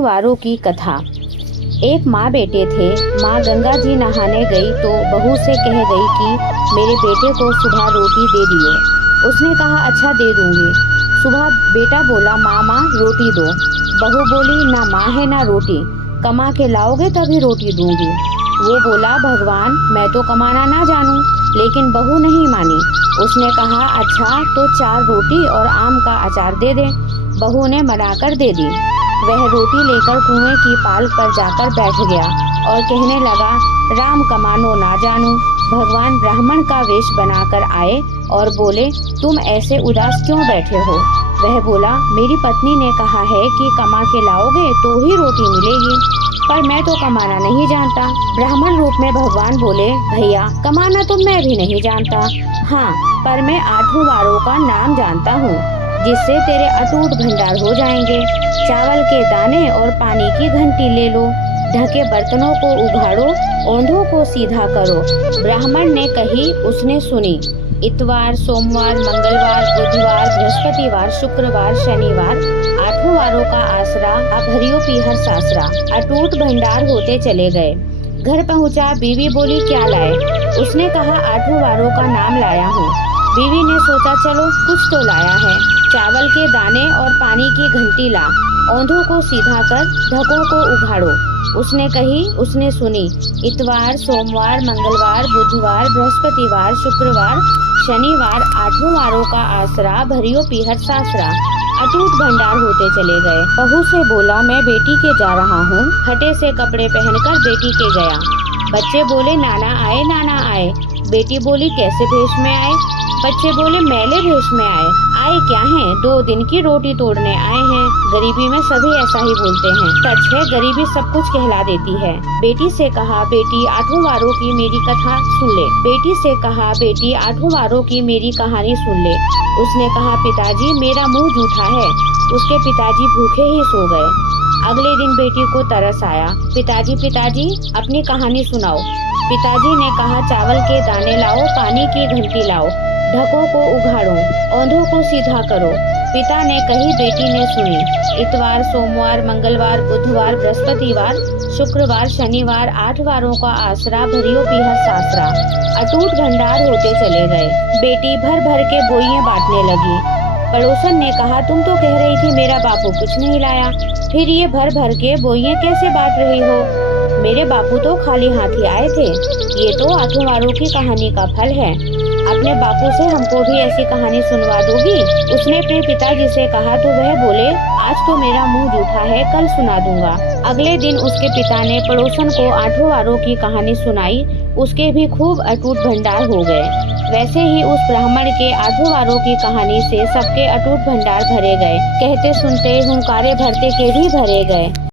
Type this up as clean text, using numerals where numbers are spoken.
वारों की कथा। एक माँ बेटे थे। माँ गंगा जी नहाने गई तो बहू से कह गई कि मेरे बेटे को सुबह रोटी दे दियो। उसने कहा अच्छा दे दूंगी। सुबह बेटा बोला माँ रोटी दो। बहू बोली ना माँ है ना रोटी, कमा के लाओगे तभी रोटी दूंगी। वो बोला भगवान मैं तो कमाना ना जानूं, लेकिन बहू नहीं मानी। उसने कहा अच्छा तो 4 रोटी और आम का अचार दे दे। बहू ने मनाकर दे दी। वह रोटी लेकर कुएं की पाल पर जाकर बैठ गया और कहने लगा राम कमानो ना जानू। भगवान ब्राह्मण का वेश बनाकर आए और बोले तुम ऐसे उदास क्यों बैठे हो। वह बोला मेरी पत्नी ने कहा है कि कमा के लाओगे तो ही रोटी मिलेगी, पर मैं तो कमाना नहीं जानता। ब्राह्मण रूप में भगवान बोले भैया कमाना तो मैं भी नहीं जानता, हाँ पर मैं 8 वारों का नाम जानता हूँ जिससे तेरे अटूट भंडार हो जाएंगे। चावल के दाने और पानी की घंटी ले लो, ढके बर्तनों को उघाड़ो, ओंधों को सीधा करो। ब्राह्मण ने कही उसने सुनी। इतवार, सोमवार, मंगलवार, बुधवार, बृहस्पतिवार, शुक्रवार, शनिवार 8 वारों का आसरा भरियो पीहर सासरा। अटूट भंडार होते चले गए। घर पहुंचा, बीवी बोली क्या लाए। उसने कहा 8 वारों का नाम लाया हूँ। बीवी ने सोचा चलो कुछ तो लाया है। चावल के दाने और पानी की घंटी ला, ओंधों को सीधा कर, ढकों को उघाड़ो। उसने कही उसने सुनी। इतवार, सोमवार, मंगलवार, बुधवार, बृहस्पतिवार, शुक्रवार, शनिवार 8 वारों का आसरा भरियो पीहर सासरा। अटूट भंडार होते चले गए। बहू से बोला मैं बेटी के जा रहा हूँ। फटे से कपड़े पहनकर बेटी के गया। बच्चे बोले नाना आए नाना आए। बेटी बोली कैसे भेष में आए। बच्चे बोले मैले भेष में आए क्या हैं, 2 दिन की रोटी तोड़ने आए हैं। गरीबी में सभी ऐसा ही बोलते हैं। सच है गरीबी सब कुछ कहला देती है। बेटी से कहा बेटी 8 वारों की मेरी कथा सुन ले। बेटी से कहा बेटी 8 वारों की मेरी कहानी सुन ले। उसने कहा पिताजी मेरा मुंह जूठा है। उसके पिताजी भूखे ही सो गए। अगले दिन बेटी को तरस आया। पिताजी अपनी कहानी सुनाओ। पिताजी ने कहा चावल के दाने लाओ, पानी की घंटी लाओ, ढकों को उघाड़ो, ओंधों को सीधा करो। पिता ने कही बेटी ने सुनी। इतवार, सोमवार, मंगलवार, बुधवार, बृहस्पतिवार, शुक्रवार, शनिवार 8 वारों का आसरा भरियो पीहर सासरा। अटूट भंडार होते चले गए। बेटी भर भर के बोइयां बांटने लगी। पड़ोसन ने कहा तुम तो कह रही थी मेरा बापू कुछ नहीं लाया, फिर ये भर भर के बोइयां कैसे बांट रही हो। मेरे बापू तो खाली हाथी आए थे। ये तो 8 वारों की कहानी का फल है। अपने बापू से हमको भी ऐसी कहानी सुनवा दोगी। उसने अपने पिताजी से कहा तो वह बोले आज तो मेरा मुंह जूठा है, कल सुना दूंगा। अगले दिन उसके पिता ने पड़ोसन को 8 वारों की कहानी सुनाई। उसके भी खूब अटूट भंडार हो गए। वैसे ही उस ब्राह्मण के 8 वारों की कहानी से सबके अटूट भंडार भरे गए। कहते सुनते हुंकारे भरते के भी भरे गए।